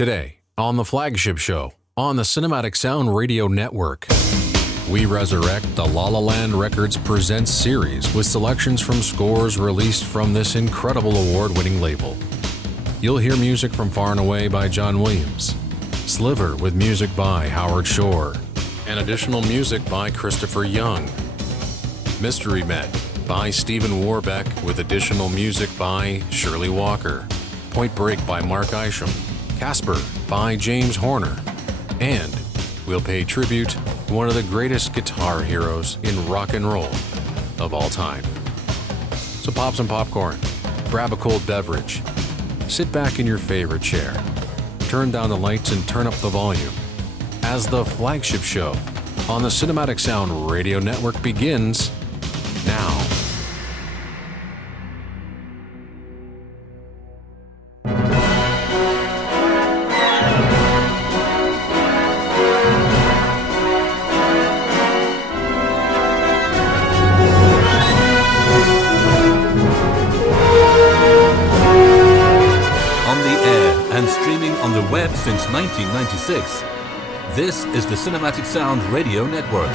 Today, on the Flagship Show, on the Cinematic Sound Radio Network, we resurrect the La La Land Records Presents series with selections from scores released from this incredible award-winning label. You'll hear music from Far and Away by John Williams, Sliver with music by Howard Shore, and additional music by Christopher Young, Mystery Men by Stephen Warbeck with additional music by Shirley Walker, Point Break by Mark Isham, Casper by James Horner, and we'll pay tribute to one of the greatest guitar heroes in rock and roll of all time. So pop some popcorn, grab a cold beverage, sit back in your favorite chair, turn down the lights and turn up the volume as the Flagship Show on the Cinematic Sound Radio Network begins now. On the web since 1996, this is the Cinematic Sound Radio Network.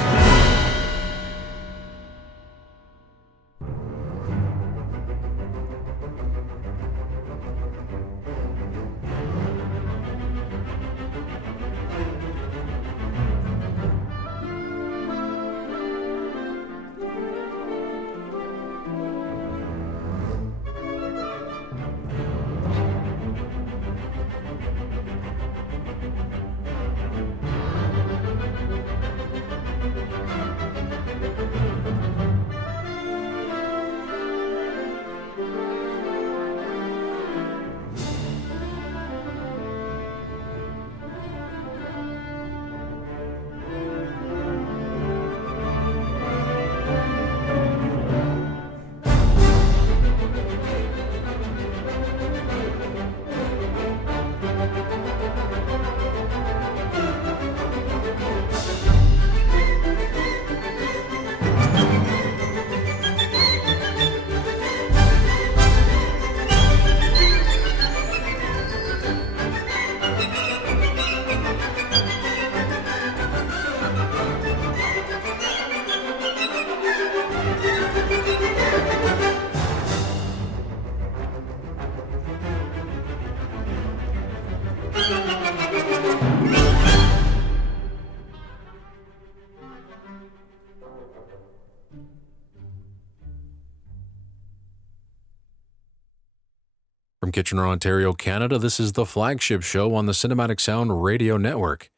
From Kitchener, Ontario, Canada, this is the Flagship Show on the Cinematic Sound Radio Network.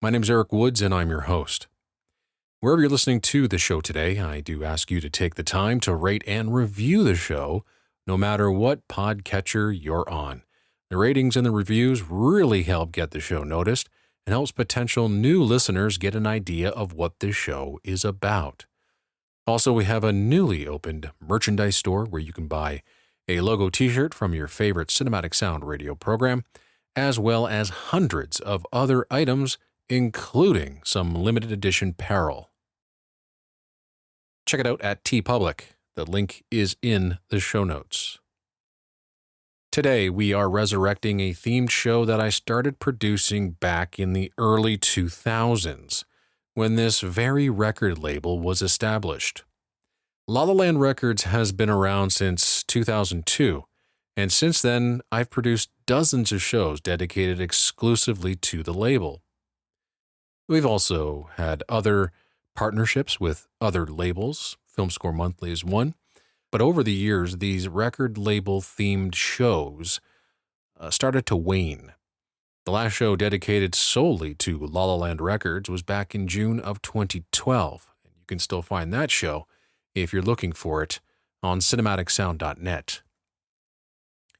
My name is Eric Woods, and I'm your host. Wherever you're listening to the show today, I do ask you to take the time to rate and review the show, no matter what podcatcher you're on. The ratings and the reviews really help get the show noticed and helps potential new listeners get an idea of what this show is about. Also, we have a newly opened merchandise store where you can buy a logo t-shirt from your favorite Cinematic Sound radio program, as well as hundreds of other items, including some limited edition apparel. Check it out at TeePublic. The link is in the show notes. Today, we are resurrecting a themed show that I started producing back in the early 2000s, when this very record label was established. La La Land Records has been around since 2002, and since then, I've produced dozens of shows dedicated exclusively to the label. We've also had other partnerships with other labels. Film Score Monthly is one, but over the years, these record label-themed shows started to wane. The last show dedicated solely to La La Land Records was back in June of 2012, and you can still find that show if you're looking for it on cinematicsound.net.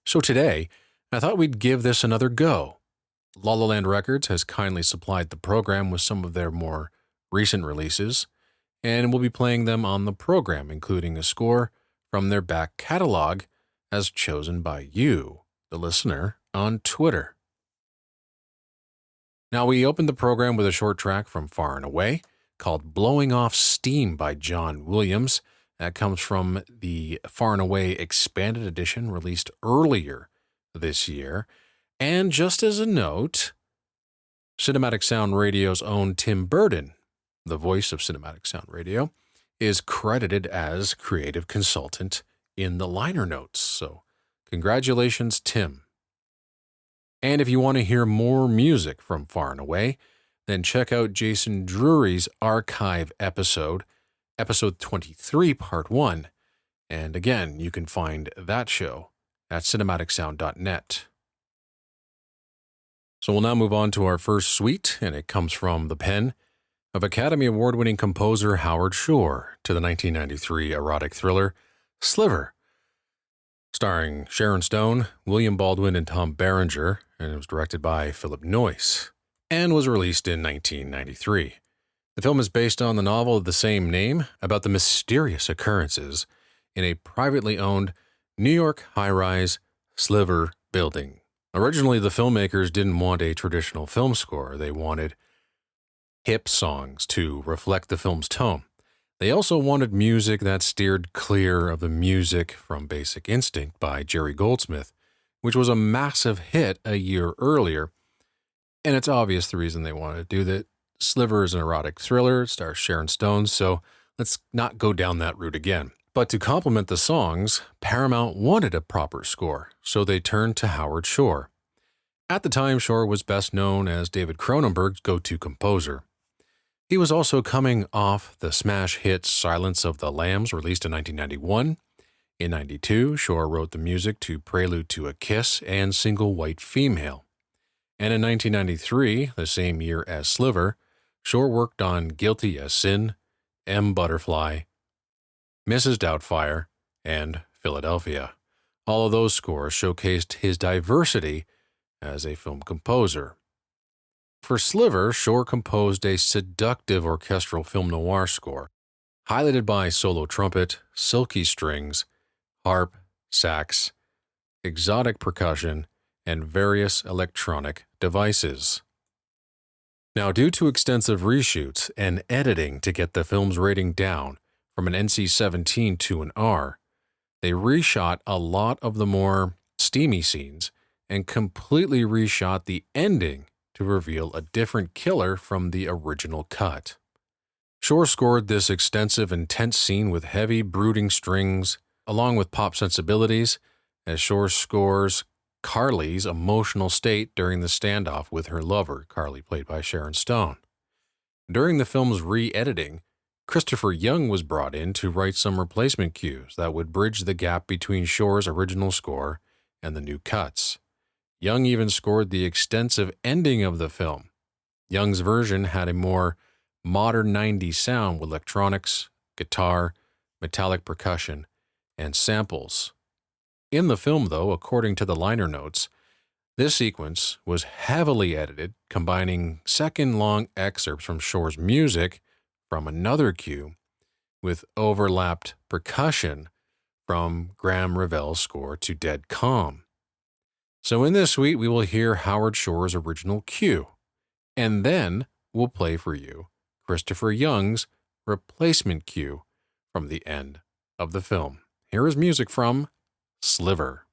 So today, I thought we'd give this another go. La La Land Records has kindly supplied the program with some of their more recent releases, and we'll be playing them on the program, including a score from their back catalog as chosen by you, the listener, on Twitter. Now, we opened the program with a short track from Far and Away called Blowing Off Steam by John Williams. That comes from the Far and Away Expanded Edition released earlier this year. And just as a note, Cinematic Sound Radio's own Tim Burton, the voice of Cinematic Sound Radio, is credited as creative consultant in the liner notes. So congratulations, Tim. And if you want to hear more music from Far and Away, then check out Jason Drury's archive episode 23, Part 1. And again, you can find that show at cinematicsound.net. So we'll now move on to our first suite, and it comes from the pen of Academy Award-winning composer Howard Shore to the 1993 erotic thriller Sliver, starring Sharon Stone, William Baldwin, and Tom Berenger, and it was directed by Philip Noyce, and was released in 1993. The film is based on the novel of the same name about the mysterious occurrences in a privately owned New York high-rise Sliver building. Originally, the filmmakers didn't want a traditional film score. They wanted hip songs to reflect the film's tone. They also wanted music that steered clear of the music from Basic Instinct by Jerry Goldsmith, which was a massive hit a year earlier. And it's obvious the reason they wanted to do that. Sliver is an erotic thriller, it stars Sharon Stone, so let's not go down that route again. But to complement the songs, Paramount wanted a proper score, so they turned to Howard Shore. At the time, Shore was best known as David Cronenberg's go-to composer. He was also coming off the smash hit Silence of the Lambs, released in 1991. In 1992, Shore wrote the music to Prelude to a Kiss and Single White Female. And in 1993, the same year as Sliver, Shore worked on Guilty as Sin, M. Butterfly, Mrs. Doubtfire, and Philadelphia. All of those scores showcased his diversity as a film composer. For Sliver, Shore composed a seductive orchestral film noir score, highlighted by solo trumpet, silky strings, harp, sax, exotic percussion, and various electronic devices. Now, due to extensive reshoots and editing to get the film's rating down from an NC-17 to an R, they reshot a lot of the more steamy scenes and completely reshot the ending to reveal a different killer from the original cut. Shore scored this extensive, intense scene with heavy, brooding strings, along with pop sensibilities, as Shore scores Carly's emotional state during the standoff with her lover, Carly played by Sharon Stone. During the film's re-editing, Christopher Young was brought in to write some replacement cues that would bridge the gap between Shore's original score and the new cuts. Young even scored the extensive ending of the film. Young's version had a more modern 90s sound with electronics, guitar, metallic percussion, and samples. In the film, though, according to the liner notes, this sequence was heavily edited, combining second-long excerpts from Shore's music from another cue with overlapped percussion from Graham Revel's score to Dead Calm. So in this suite, we will hear Howard Shore's original cue, and then we'll play for you Christopher Young's replacement cue from the end of the film. Here is music from Sliver.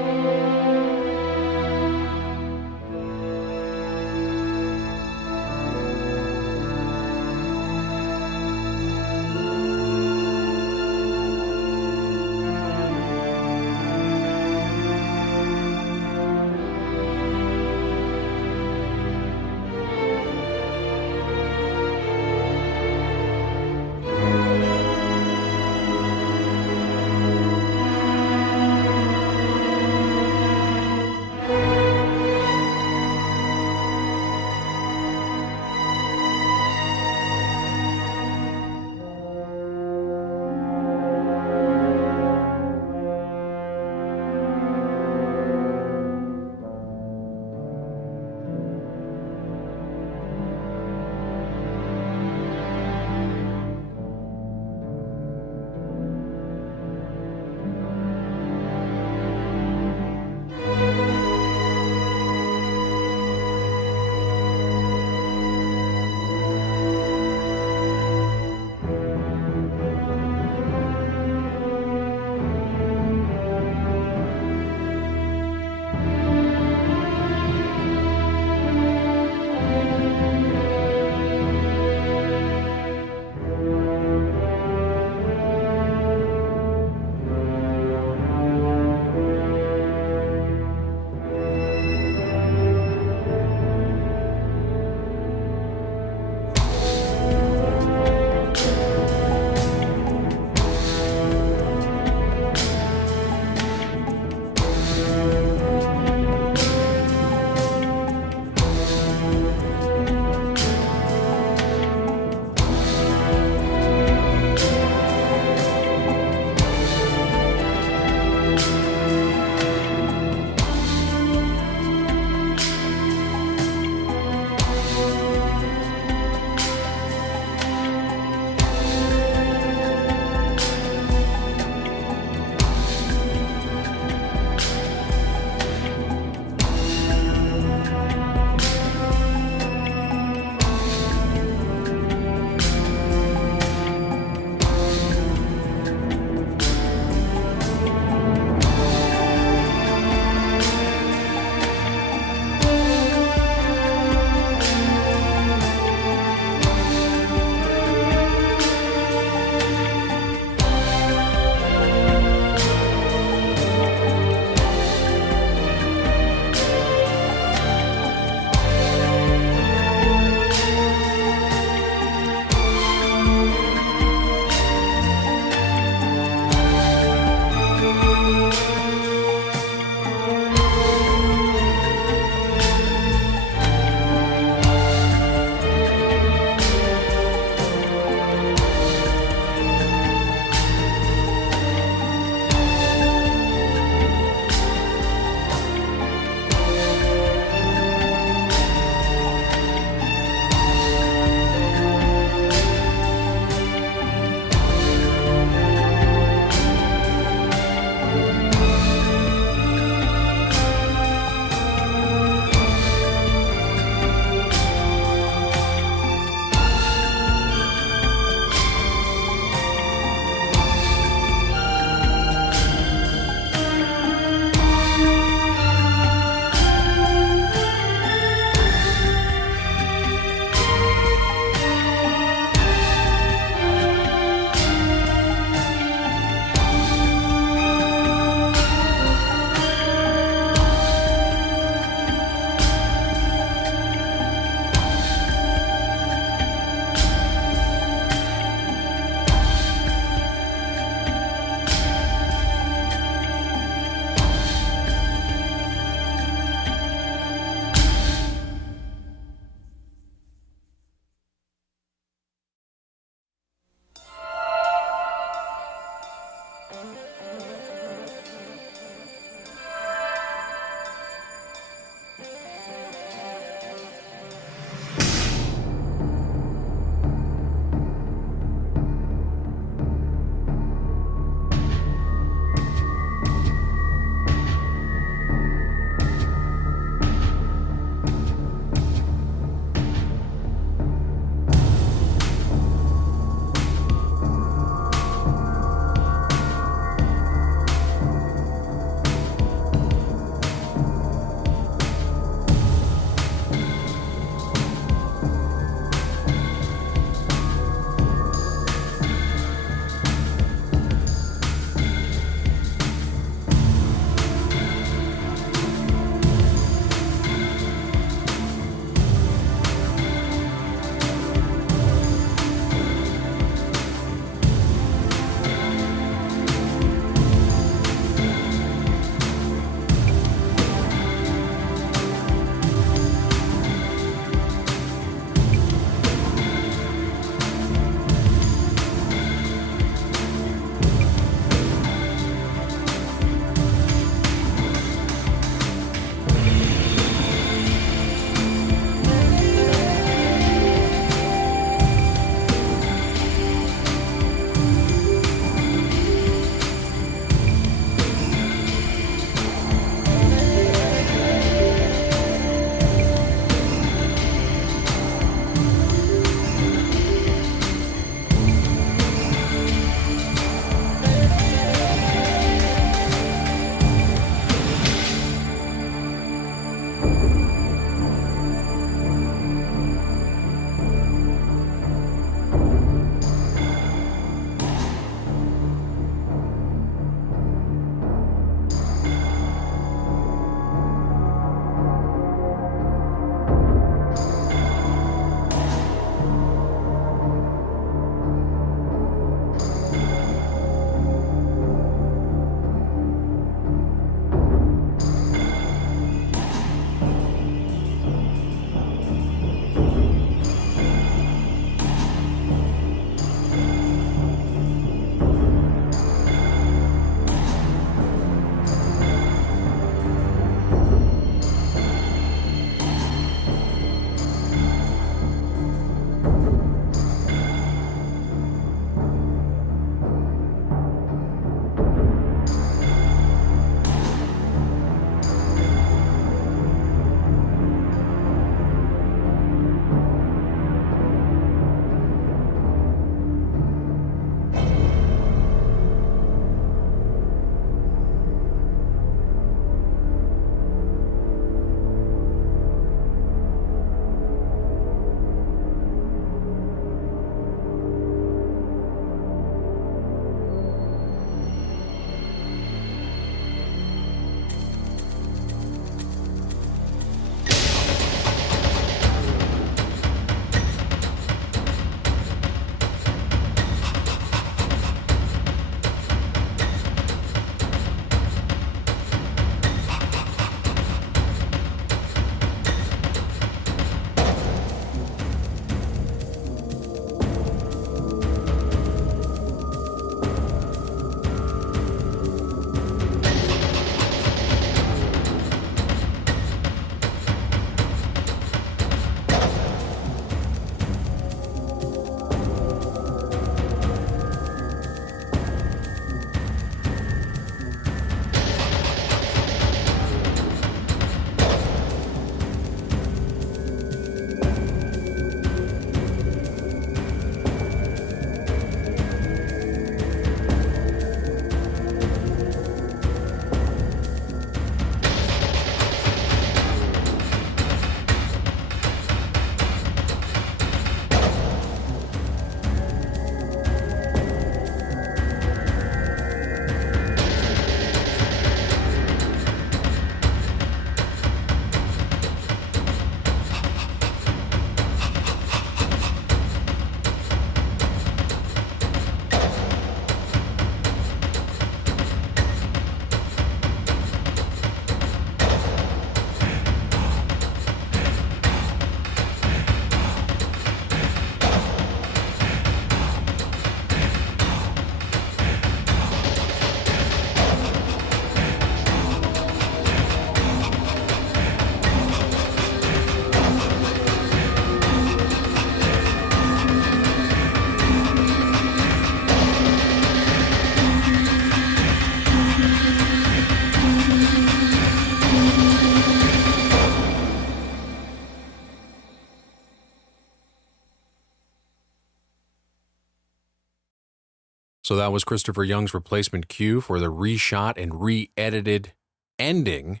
So that was Christopher Young's replacement cue for the reshot and re-edited ending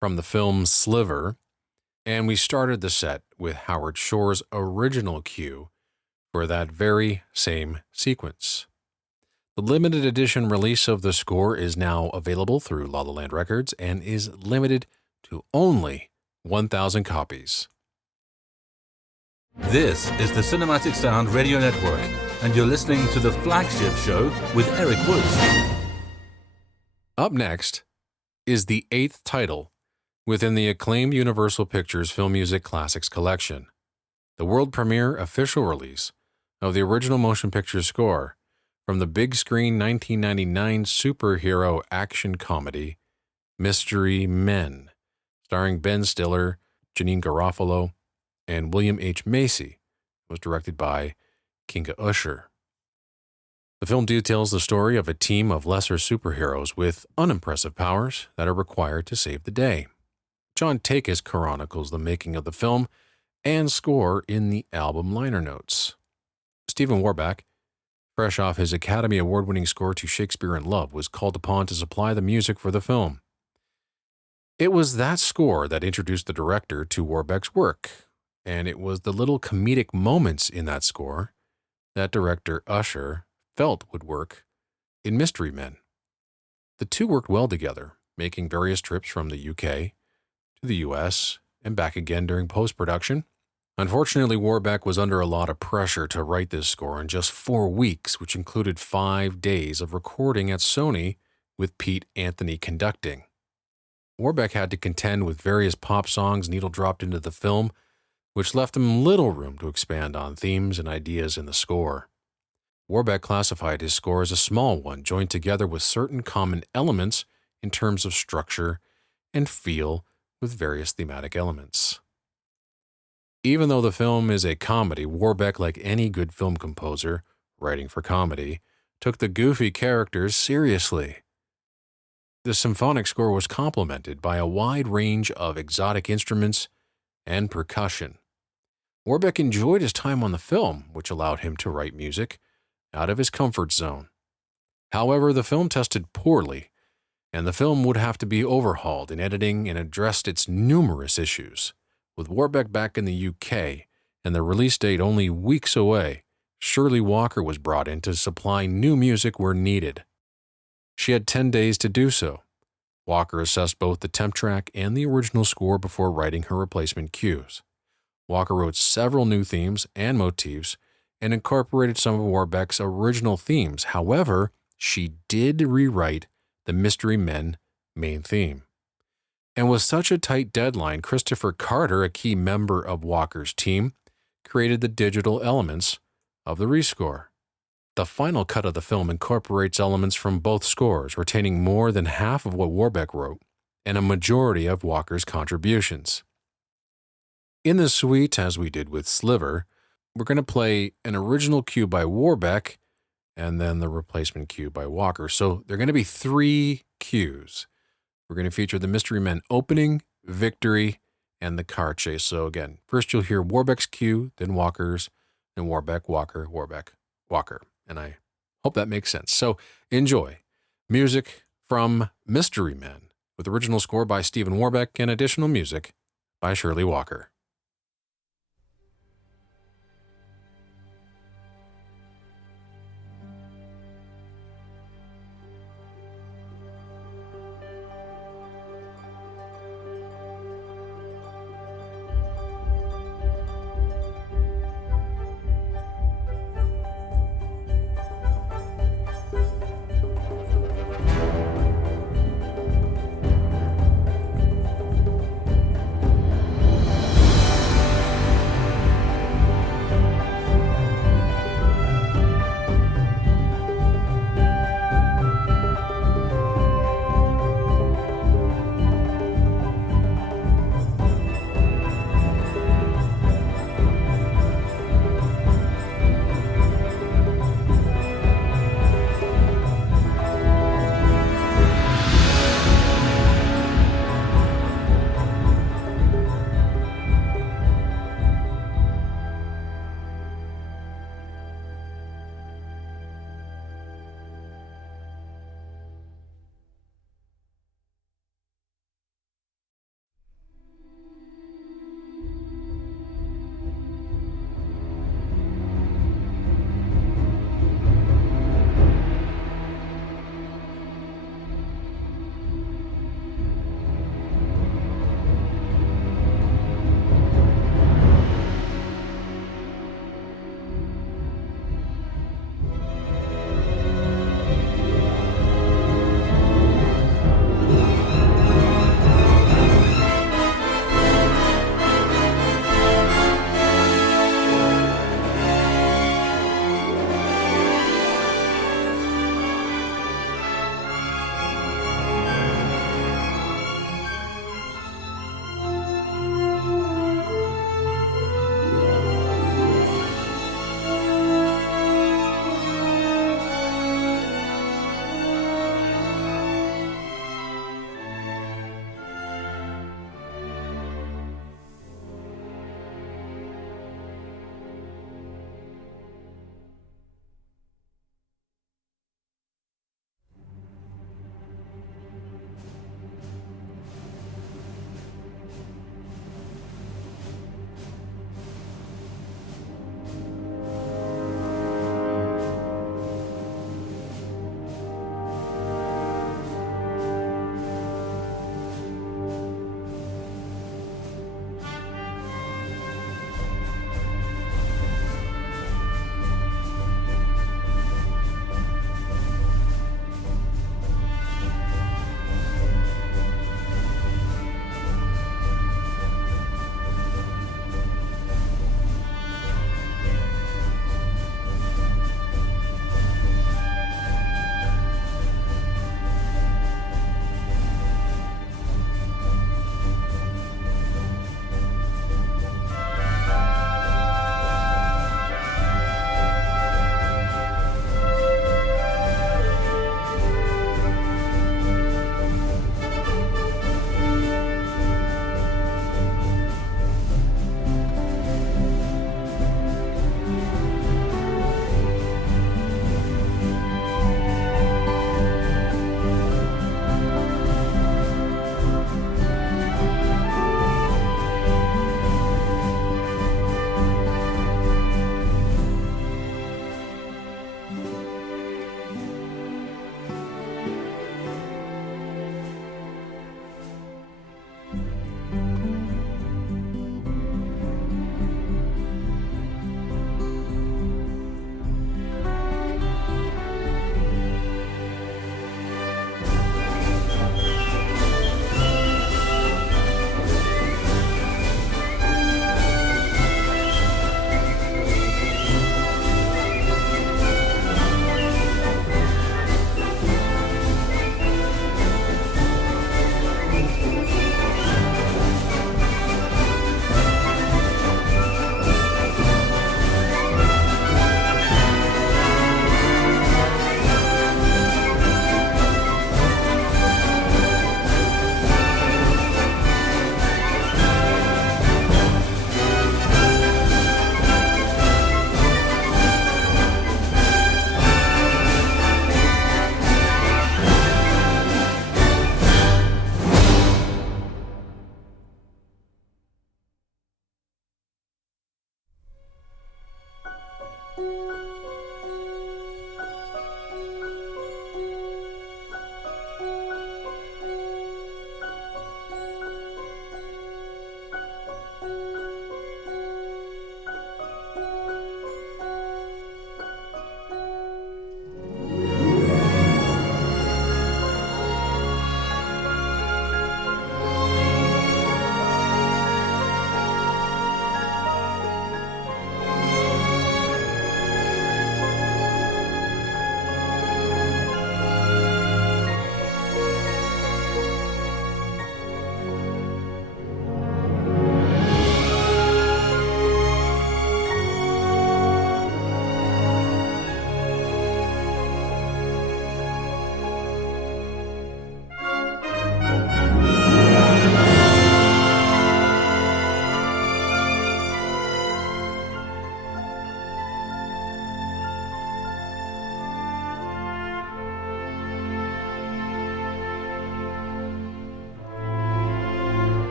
from the film Sliver. And we started the set with Howard Shore's original cue for that very same sequence. The limited edition release of the score is now available through La La Land Records and is limited to only 1,000 copies. This is the Cinematic Sound Radio Network, and you're listening to the Flagship Show with Eric Woods. Up next is the 8th title within the acclaimed Universal Pictures Film Music Classics collection, the world premiere official release of the original motion picture score from the big screen 1999 superhero action comedy Mystery Men, starring Ben Stiller, Janine Garofalo, and William H. Macy. It was directed by Kinga Usher. The film details the story of a team of lesser superheroes with unimpressive powers that are required to save the day. John Takis chronicles the making of the film and score in the album liner notes. Stephen Warbeck, fresh off his Academy Award-winning score to Shakespeare in Love, was called upon to supply the music for the film. It was that score that introduced the director to Warbeck's work, and it was the little comedic moments in that score that director Usher felt would work in Mystery Men. The two worked well together, making various trips from the UK to the US and back again during post-production. Unfortunately, Warbeck was under a lot of pressure to write this score in just 4 weeks, which included 5 days of recording at Sony with Pete Anthony conducting. Warbeck had to contend with various pop songs needle-dropped into the film, which left him little room to expand on themes and ideas in the score. Warbeck classified his score as a small one, joined together with certain common elements in terms of structure and feel with various thematic elements. Even though the film is a comedy, Warbeck, like any good film composer writing for comedy, took the goofy characters seriously. The symphonic score was complemented by a wide range of exotic instruments and percussion. Warbeck enjoyed his time on the film, which allowed him to write music out of his comfort zone. However, the film tested poorly, and the film would have to be overhauled in editing and addressed its numerous issues. With Warbeck back in the UK and the release date only weeks away, Shirley Walker was brought in to supply new music where needed. She had 10 days to do so. Walker assessed both the temp track and the original score before writing her replacement cues. Walker wrote several new themes and motifs and incorporated some of Warbeck's original themes. However, she did rewrite the Mystery Men main theme. And with such a tight deadline, Christopher Carter, a key member of Walker's team, created the digital elements of the rescore. The final cut of the film incorporates elements from both scores, retaining more than half of what Warbeck wrote and a majority of Walker's contributions. In the suite, as we did with Sliver, we're going to play an original cue by Warbeck and then the replacement cue by Walker. So there are going to be 3 cues. We're going to feature the Mystery Men opening, victory, and the car chase. So again, first you'll hear Warbeck's cue, then Walker's, then Warbeck, Walker, Warbeck, Walker. And I hope that makes sense. So enjoy music from Mystery Men with original score by Stephen Warbeck and additional music by Shirley Walker.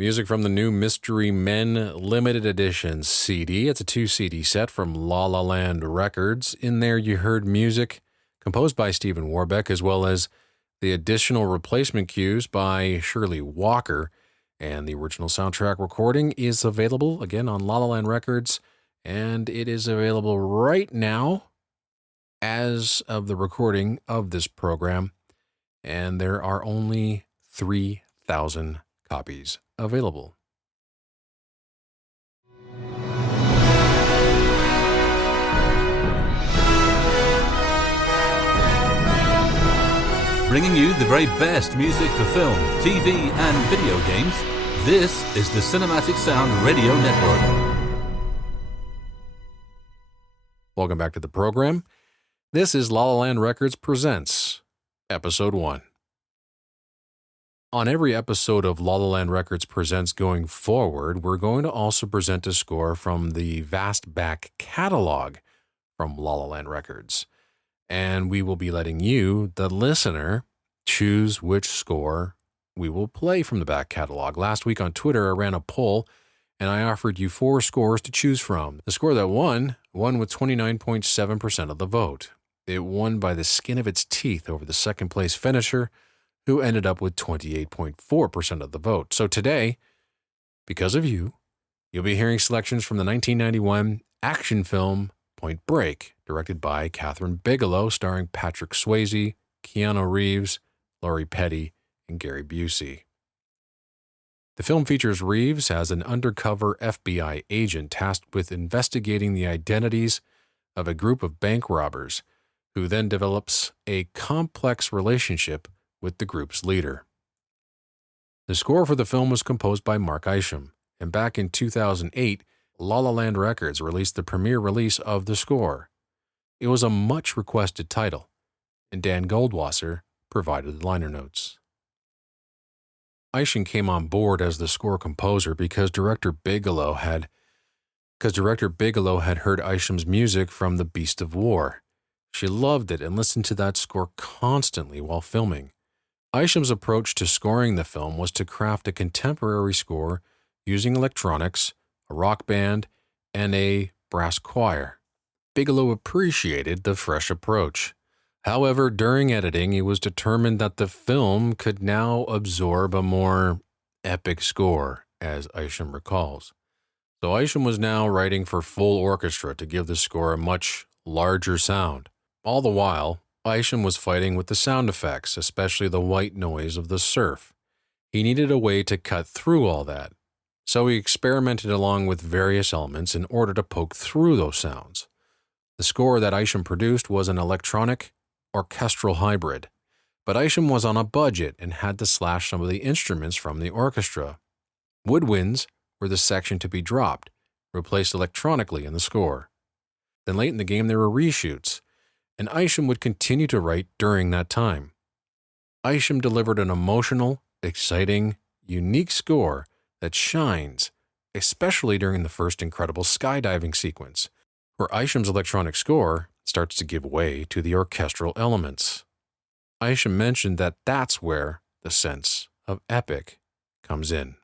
Music from the new Mystery Men limited edition CD. It's a 2 CD set from La La Land Records. In there you heard music composed by Stephen Warbeck, as well as the additional replacement cues by Shirley Walker. And the original soundtrack recording is available, again, on La La Land Records, and it is available right now as of the recording of this program, and there are only 3,000 copies available. Bringing you the very best music for film, TV, and video games, this is the Cinematic Sound Radio Network. Welcome back to the program. This is La La Land Records Presents, Episode 1. On every episode of La La Land Records Presents going forward, we're going to also present a score from the vast back catalog from La La Land Records. And we will be letting you, the listener, choose which score we will play from the back catalog. Last week on Twitter, I ran a poll, and I offered you 4 scores to choose from. The score that won with 29.7% of the vote. It won by the skin of its teeth over the second place finisher, who ended up with 28.4% of the vote. So today, because of you, you'll be hearing selections from the 1991 action film Point Break, directed by Catherine Bigelow, starring Patrick Swayze, Keanu Reeves, Laurie Petty, and Gary Busey. The film features Reeves as an undercover FBI agent tasked with investigating the identities of a group of bank robbers, who then develops a complex relationship with the group's leader. The score for the film was composed by Mark Isham, and back in 2008, La La Land Records released the premiere release of the score. It was a much-requested title, and Dan Goldwasser provided the liner notes. Isham came on board as the score composer because Director Bigelow had heard Isham's music from The Beast of War. She loved it and listened to that score constantly while filming. Isham's approach to scoring the film was to craft a contemporary score using electronics, a rock band, and a brass choir. Bigelow appreciated the fresh approach. However, during editing, it was determined that the film could now absorb a more epic score, as Isham recalls. So Isham was now writing for full orchestra to give the score a much larger sound. All the while, Isham was fighting with the sound effects, especially the white noise of the surf. He needed a way to cut through all that, so he experimented along with various elements in order to poke through those sounds. The score that Isham produced was an electronic orchestral hybrid, but Isham was on a budget and had to slash some of the instruments from the orchestra. Woodwinds were the section to be dropped, replaced electronically in the score. Then late in the game there were reshoots, and Isham would continue to write during that time. Isham delivered an emotional, exciting, unique score that shines, especially during the first incredible skydiving sequence, where Isham's electronic score starts to give way to the orchestral elements. Isham mentioned that that's where the sense of epic comes in.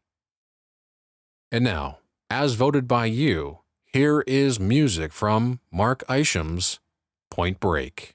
And now, as voted by you, here is music from Mark Isham's Point Break.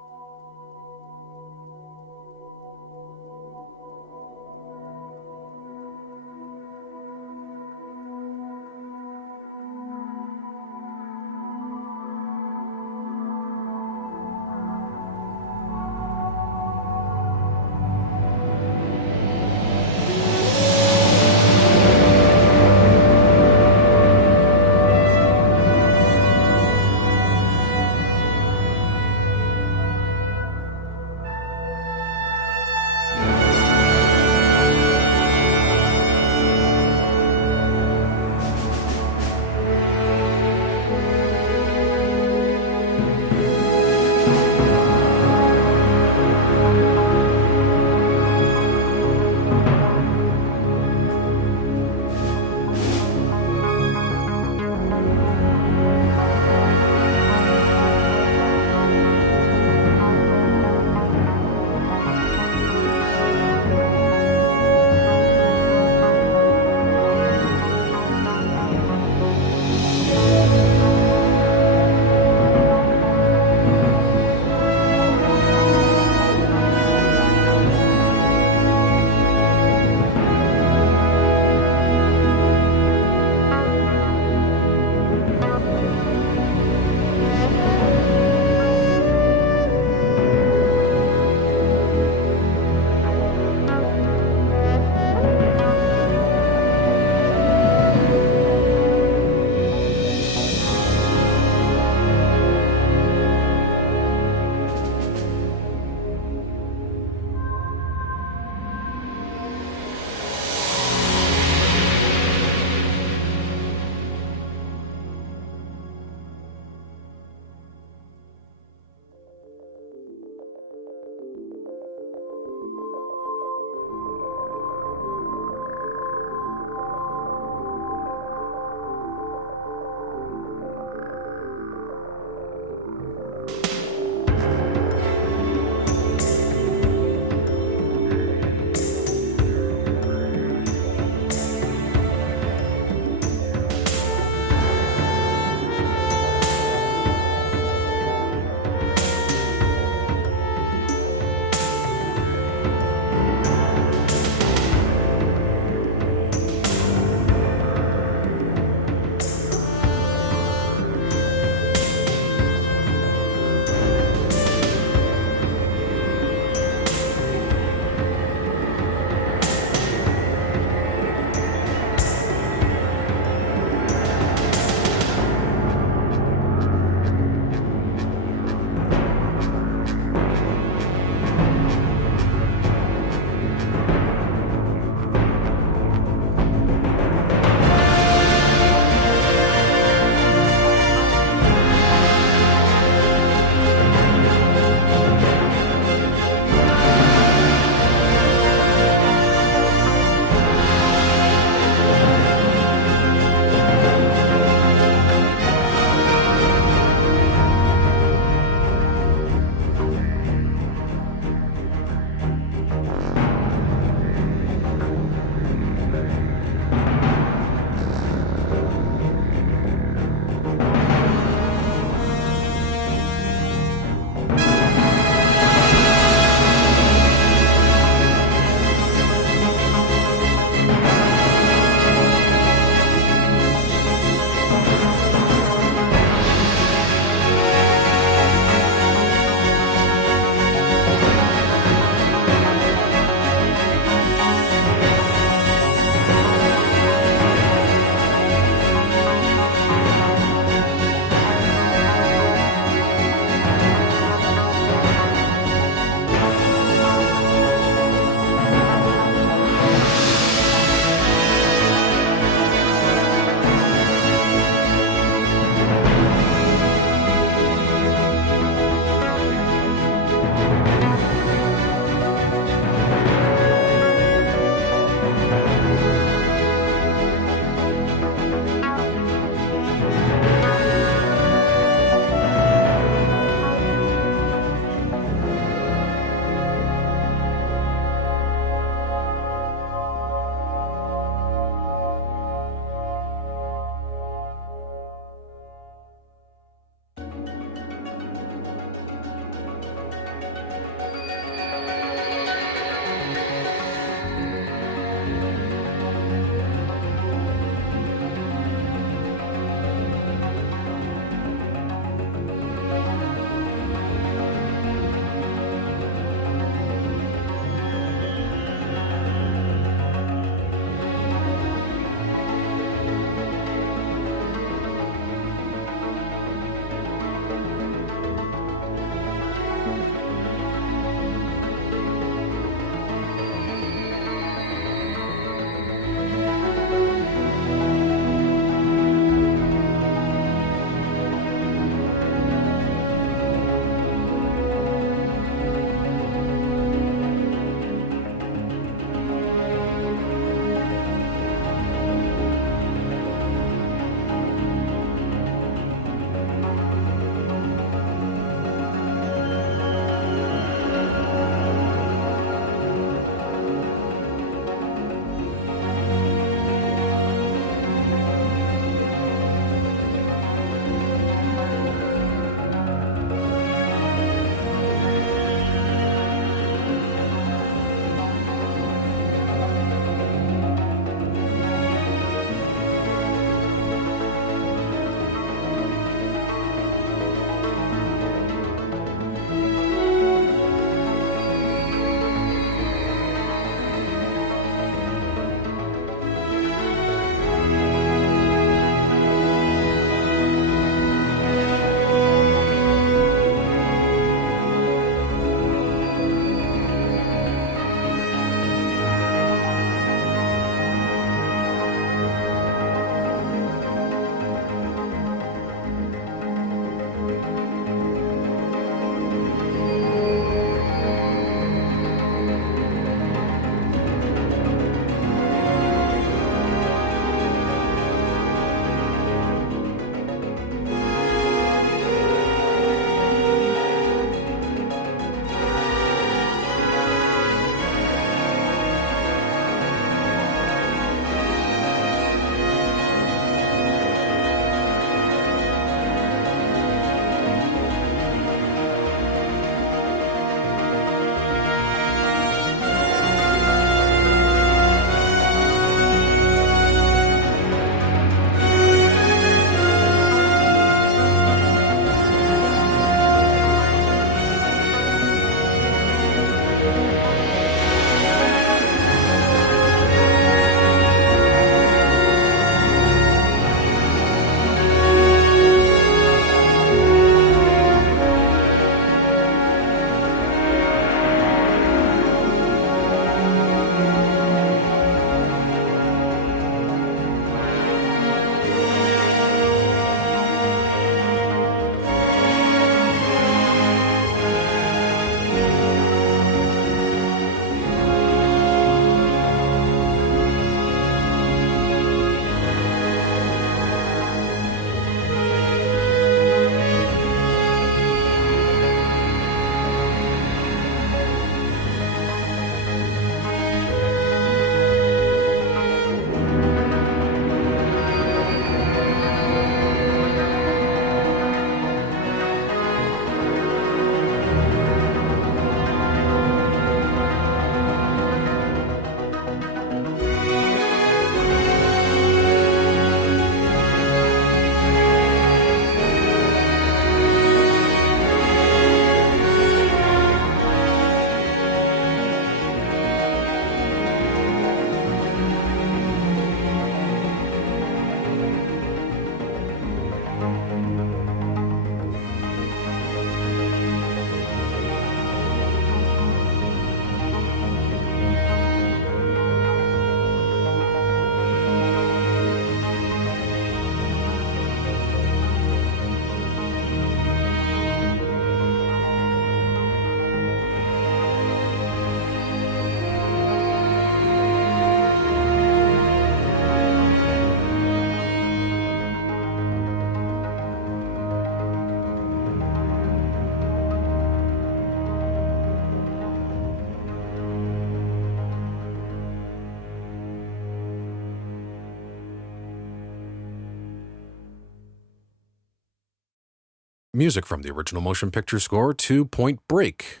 Music from the original motion picture score to Point Break,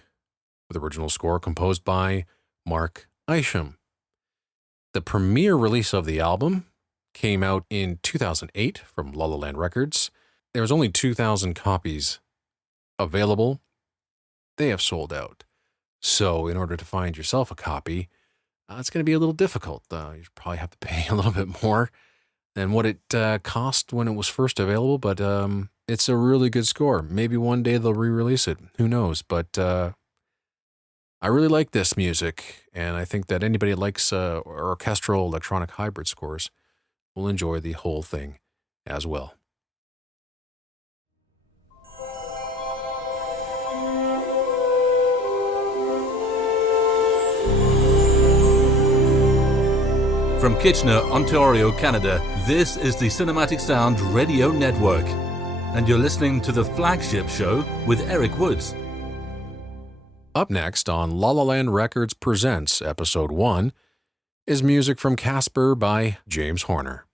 with original score composed by Mark Isham. The premiere release of the album came out in 2008 from La La Land Records. There was only 2,000 copies available. They have sold out. So in order to find yourself a copy, it's going to be a little difficult. You probably have to pay a little bit more than what it cost when it was first available, but it's a really good score. Maybe one day they'll re-release it. Who knows? But I really like this music, and I think that anybody that likes orchestral electronic hybrid scores will enjoy the whole thing as well. From Kitchener, Ontario, Canada, this is the Cinematic Sound Radio Network, and you're listening to the Flagship Show with Eric Woods. Up next on La La Land Records Presents Episode 1 is music from Casper by James Horner.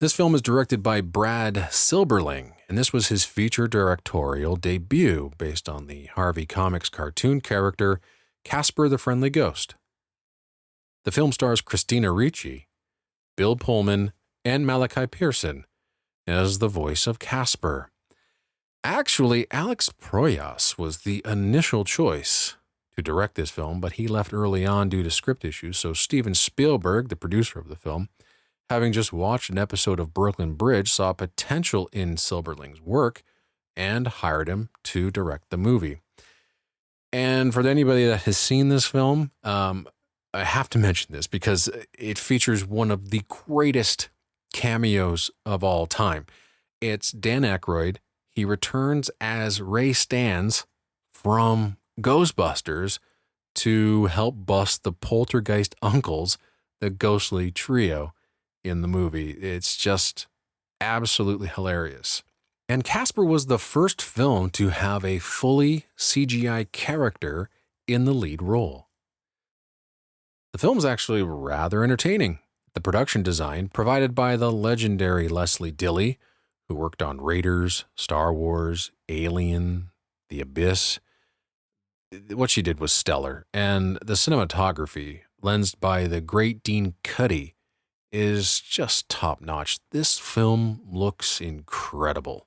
This film is directed by Brad Silberling, and this was his feature directorial debut based on the Harvey Comics cartoon character Casper the Friendly Ghost. The film stars Christina Ricci, Bill Pullman, and Malachi Pearson as the voice of Casper. Actually, Alex Proyas was the initial choice to direct this film, but he left early on due to script issues, so Steven Spielberg, the producer of the film, having just watched an episode of Brooklyn Bridge, saw potential in Silberling's work and hired him to direct the movie. And for anybody that has seen this film, I have to mention this because it features one of the greatest cameos of all time. It's Dan Aykroyd. He returns as Ray Stantz from Ghostbusters to help bust the poltergeist uncles, the ghostly trio in the movie. It's just absolutely hilarious. And Casper was the first film to have a fully CGI character in the lead role. The film's actually rather entertaining. The production design, provided by the legendary Leslie Dilley, who worked on Raiders, Star Wars, Alien, The Abyss. What she did was stellar. And the cinematography, lensed by the great Dean Cuddy, is just top-notch. This film looks incredible.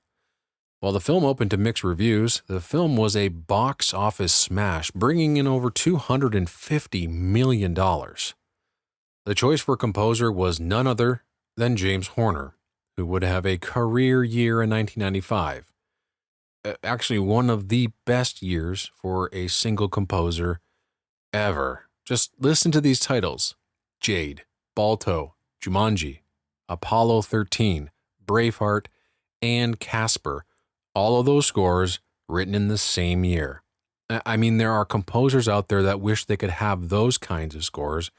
While the film opened to mixed reviews, the film was a box office smash, bringing in over $250 million. The choice for composer was none other than James Horner, who would have a career year in 1995. Actually, one of the best years for a single composer ever. Just listen to these titles: Jade, Balto, Jumanji, Apollo 13, Braveheart, and Casper. All of those scores written in the same year. I mean, there are composers out there that wish they could have those kinds of scores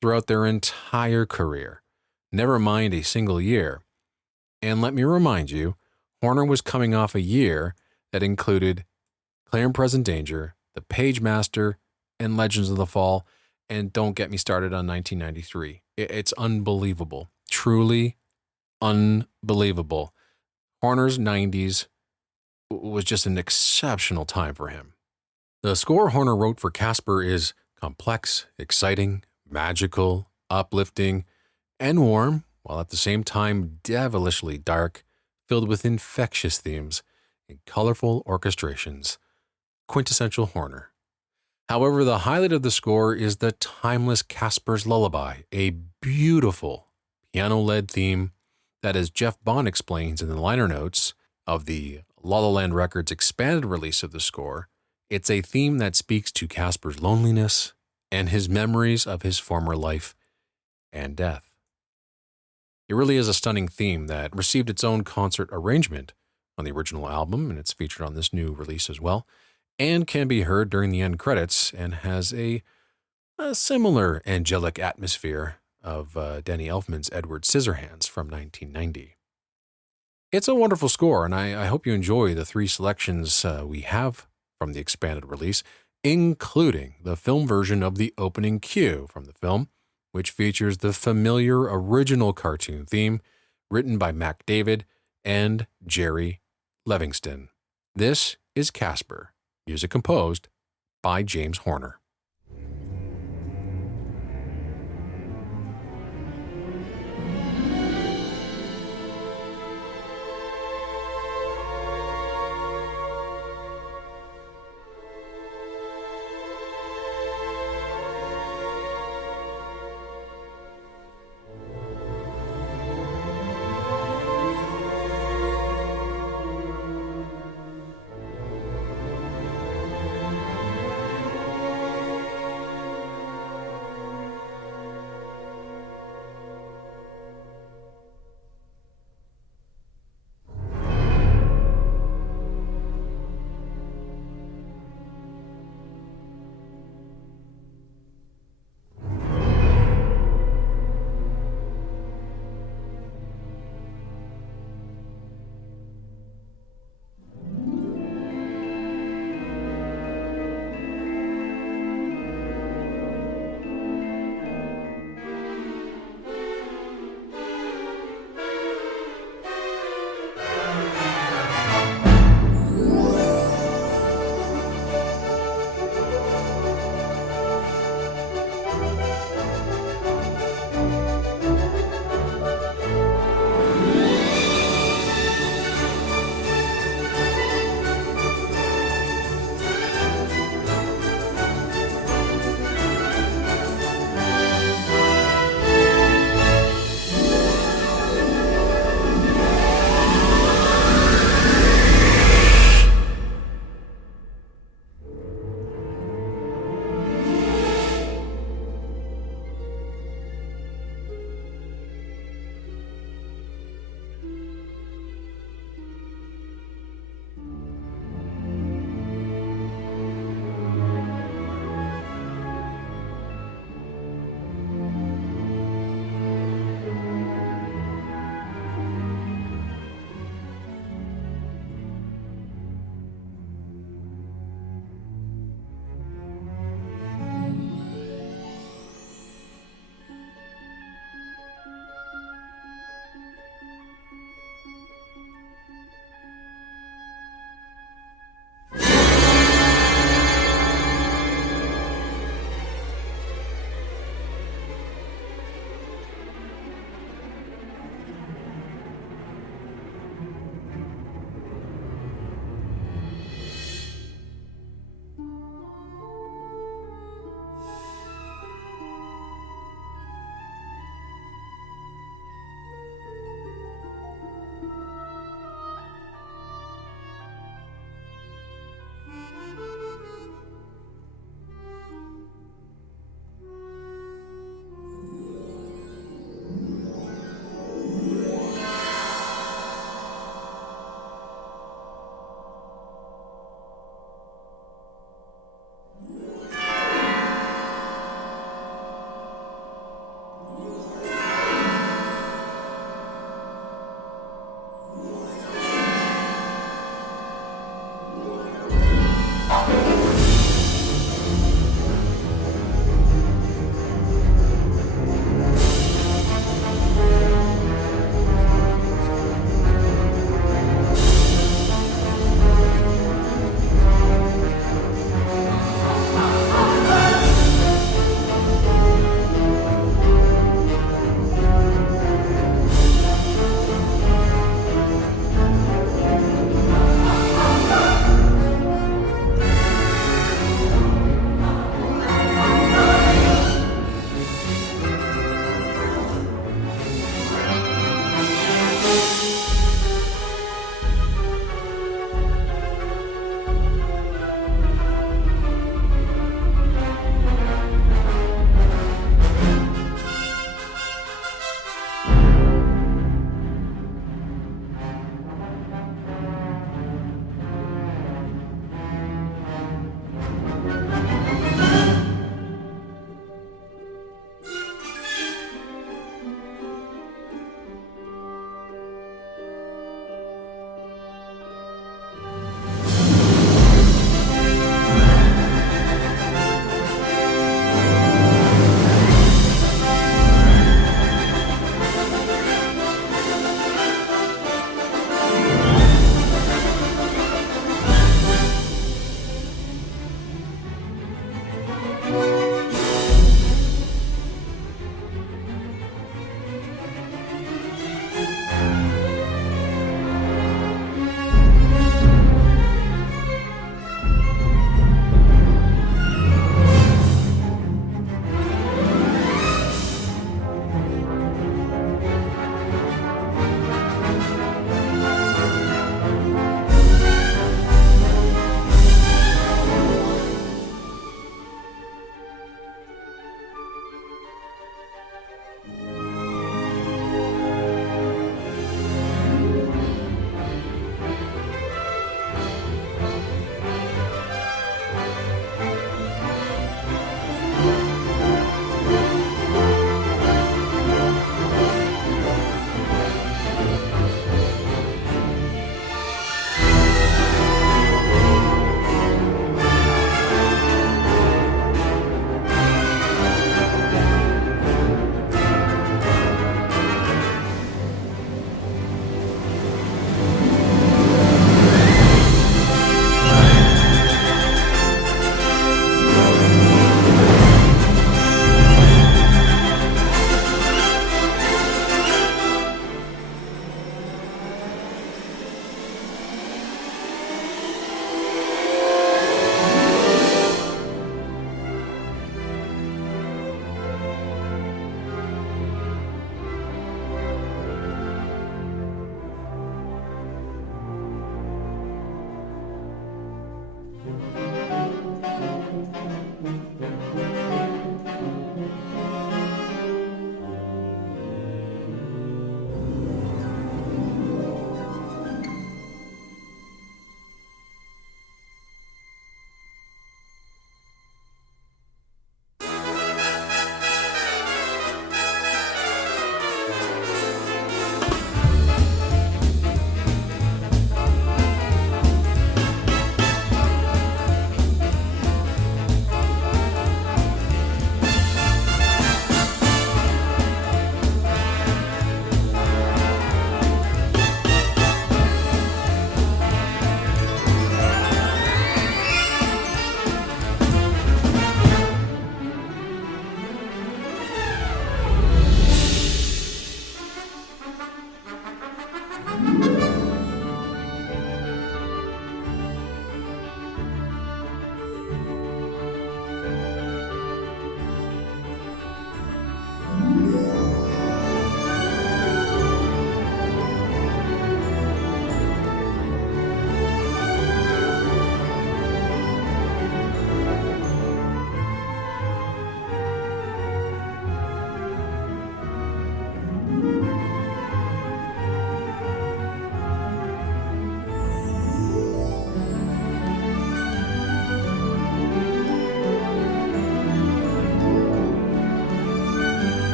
throughout their entire career, never mind a single year. And let me remind you, Horner was coming off a year that included Clear and Present Danger, The Page Master, and Legends of the Fall, and don't get me started on 1993. It's unbelievable. Truly unbelievable. Horner's 90s was just an exceptional time for him. The score Horner wrote for Casper is complex, exciting, magical, uplifting, and warm, while at the same time devilishly dark, filled with infectious themes and colorful orchestrations. Quintessential Horner. However, the highlight of the score is the timeless Casper's Lullaby, a beautiful piano-led theme that, as Jeff Bond explains in the liner notes of the La La Land Records expanded release of the score, it's a theme that speaks to Casper's loneliness and his memories of his former life and death. It really is a stunning theme that received its own concert arrangement on the original album, and it's featured on this new release as well, and can be heard during the end credits, and has a similar angelic atmosphere of Danny Elfman's Edward Scissorhands from 1990. It's a wonderful score, and I hope you enjoy the three selections we have from the expanded release, including the film version of the opening cue from the film, which features the familiar original cartoon theme written by Mac David and Jerry Livingston. This is Casper, music composed by James Horner.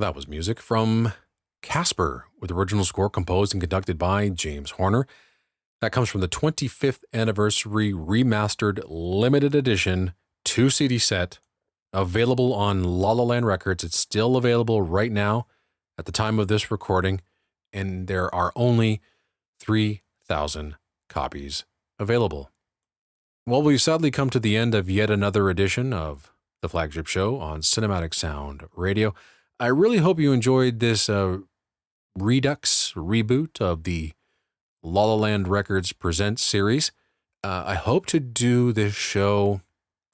That was music from Casper, with original score composed and conducted by James Horner. That comes from the 25th anniversary remastered limited edition 2 CD set, available on La La Land Records. It's still available right now at the time of this recording, and there are only 3,000 copies available. Well, we've sadly come to the end of yet another edition of the Flagship Show on Cinematic Sound Radio. I really hope you enjoyed this reboot of the La La Land Records Presents series. I hope to do this show,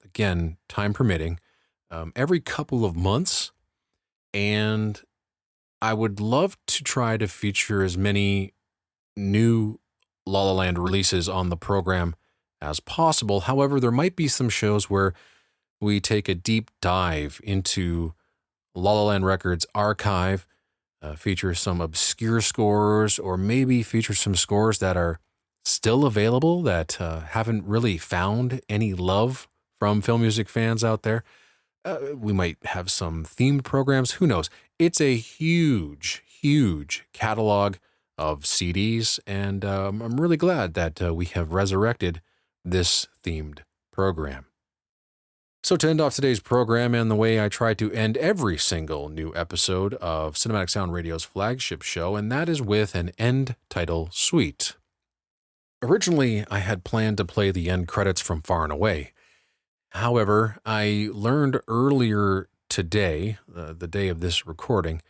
again, time permitting, every couple of months, and I would love to try to feature as many new La La Land releases on the program as possible. However, there might be some shows where we take a deep dive into La La Land Records archive, feature some obscure scores, or maybe feature some scores that are still available that haven't really found any love from film music fans out there. We might have some themed programs. Who knows? It's a huge, huge catalog of CDs, and I'm really glad that we have resurrected this themed program. So to end off today's program, and the way I try to end every single new episode of Cinematic Sound Radio's Flagship Show, and that is with an end title suite. Originally, I had planned to play the end credits from Far and Away. However, I learned earlier today, the day of this recording,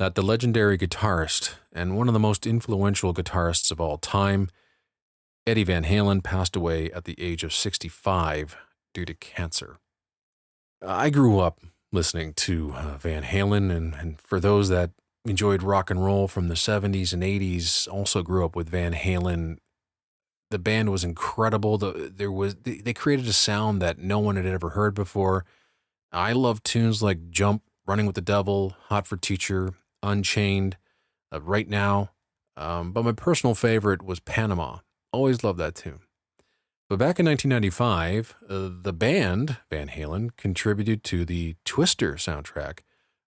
that the legendary guitarist and one of the most influential guitarists of all time, Eddie Van Halen, passed away at the age of 65 due to cancer. I grew up listening to Van Halen, and for those that enjoyed rock and roll from the 70s and 80s, also grew up with Van Halen. The band was incredible. They created a sound that no one had ever heard before. I love tunes like Jump, Running with the Devil, Hot for Teacher, Unchained, Right Now. But my personal favorite was Panama. Always loved that tune. But back in 1995, the band, Van Halen, contributed to the Twister soundtrack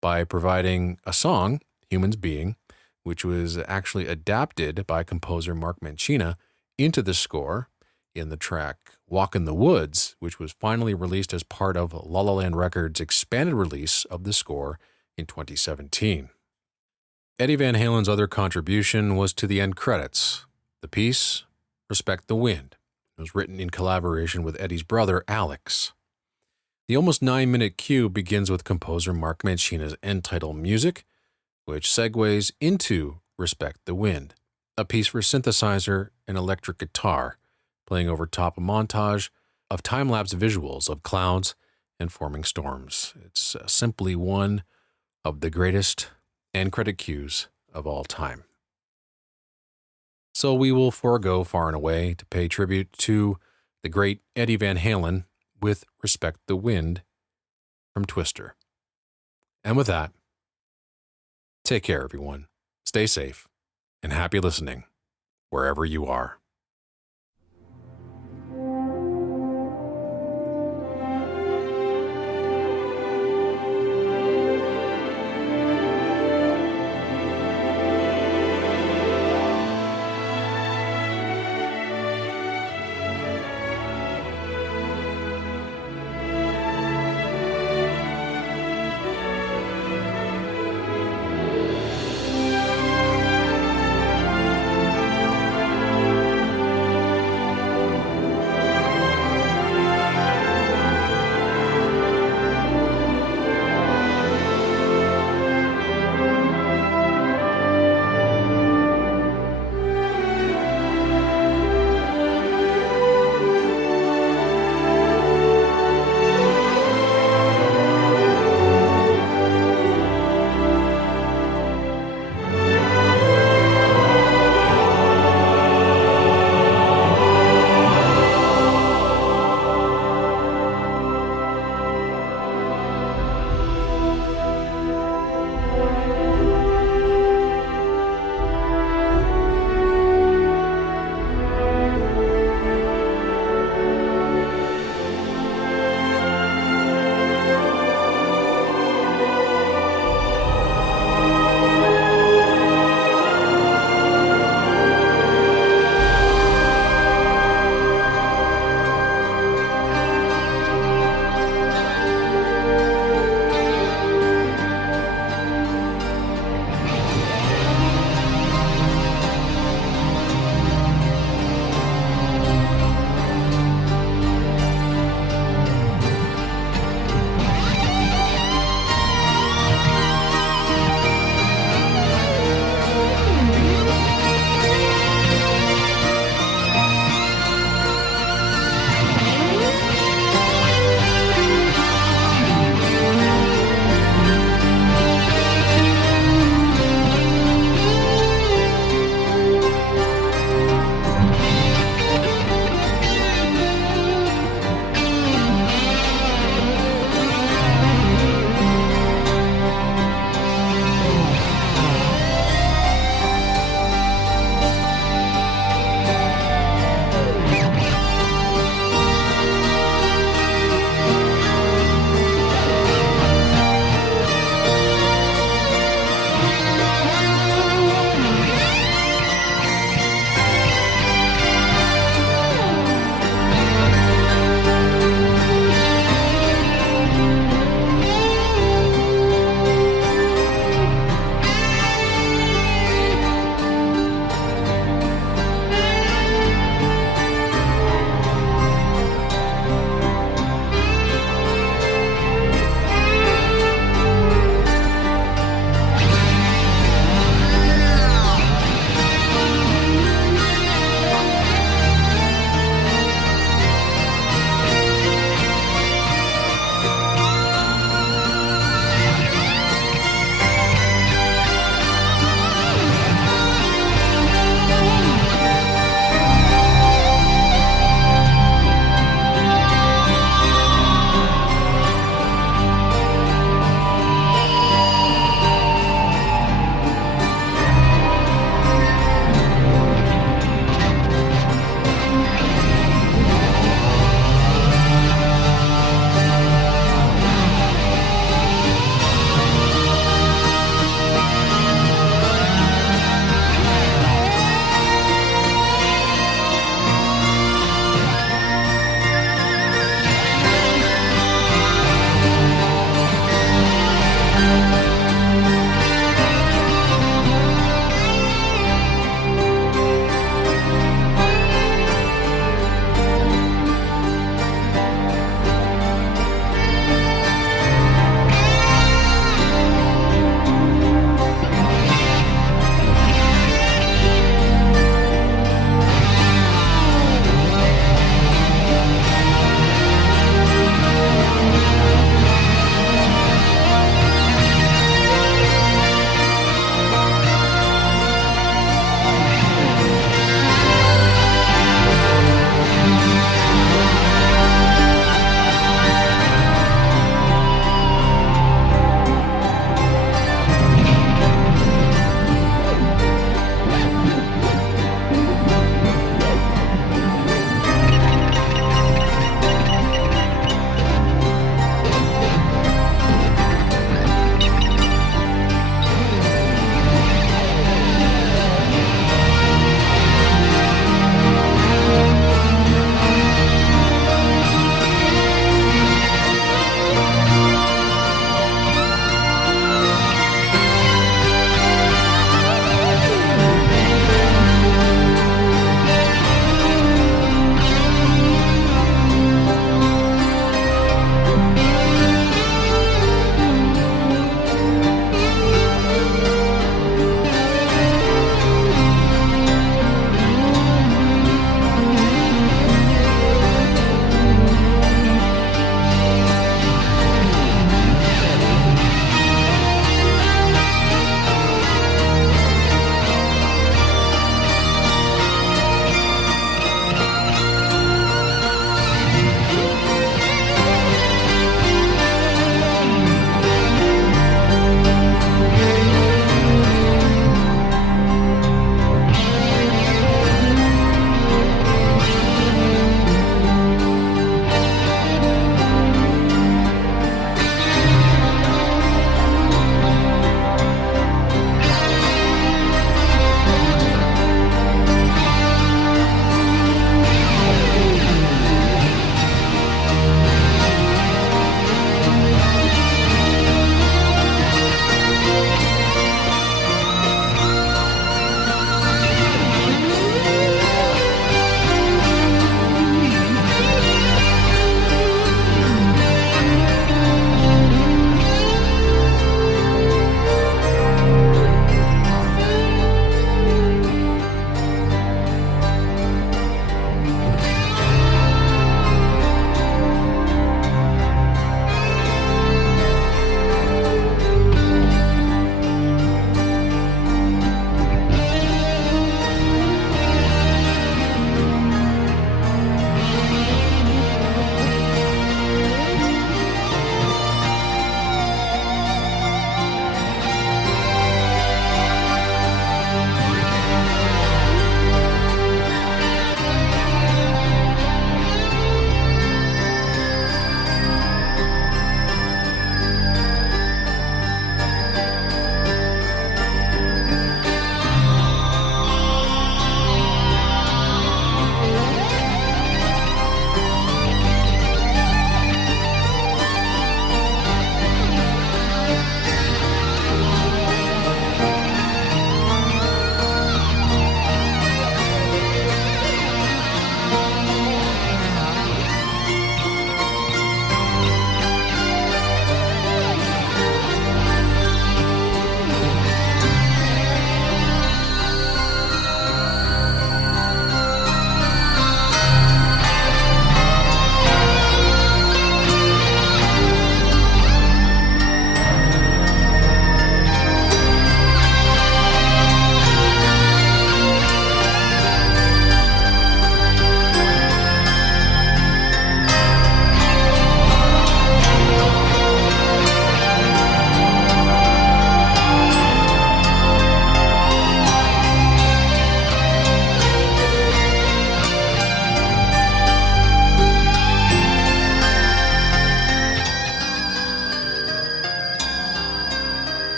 by providing a song, Humans Being, which was actually adapted by composer Mark Mancina into the score in the track Walk in the Woods, which was finally released as part of La La Land Records' expanded release of the score in 2017. Eddie Van Halen's other contribution was to the end credits. The piece, Respect the Wind, was written in collaboration with Eddie's brother, Alex. The almost 9-minute cue begins with composer Mark Mancina's end title music, which segues into Respect the Wind, a piece for synthesizer and electric guitar, playing over top a montage of time-lapse visuals of clouds and forming storms. It's simply one of the greatest end credit cues of all time. So we will forego Far and Away to pay tribute to the great Eddie Van Halen with Respect the Wind from Twister. And with that, take care, everyone. Stay safe and happy listening wherever you are.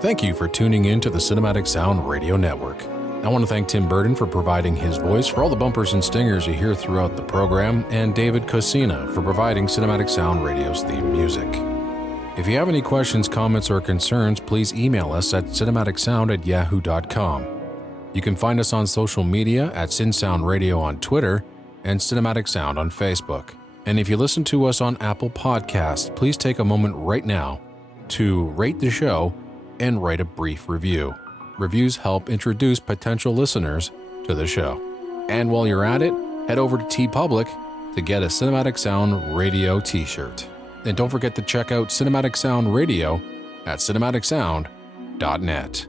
Thank you for tuning in to the Cinematic Sound Radio Network. I want to thank Tim Burton for providing his voice for all the bumpers and stingers you hear throughout the program, and David Coscina for providing Cinematic Sound Radio's theme music. If you have any questions, comments, or concerns, please email us at cinematicsound@yahoo.com. You can find us on social media at CinSound Radio on Twitter and Cinematic Sound on Facebook. And if you listen to us on Apple Podcasts, please take a moment right now to rate the show and write a brief review. Reviews help introduce potential listeners to the show. And while you're at it, head over to TeePublic to get a Cinematic Sound Radio t-shirt. And don't forget to check out Cinematic Sound Radio at cinematicsound.net.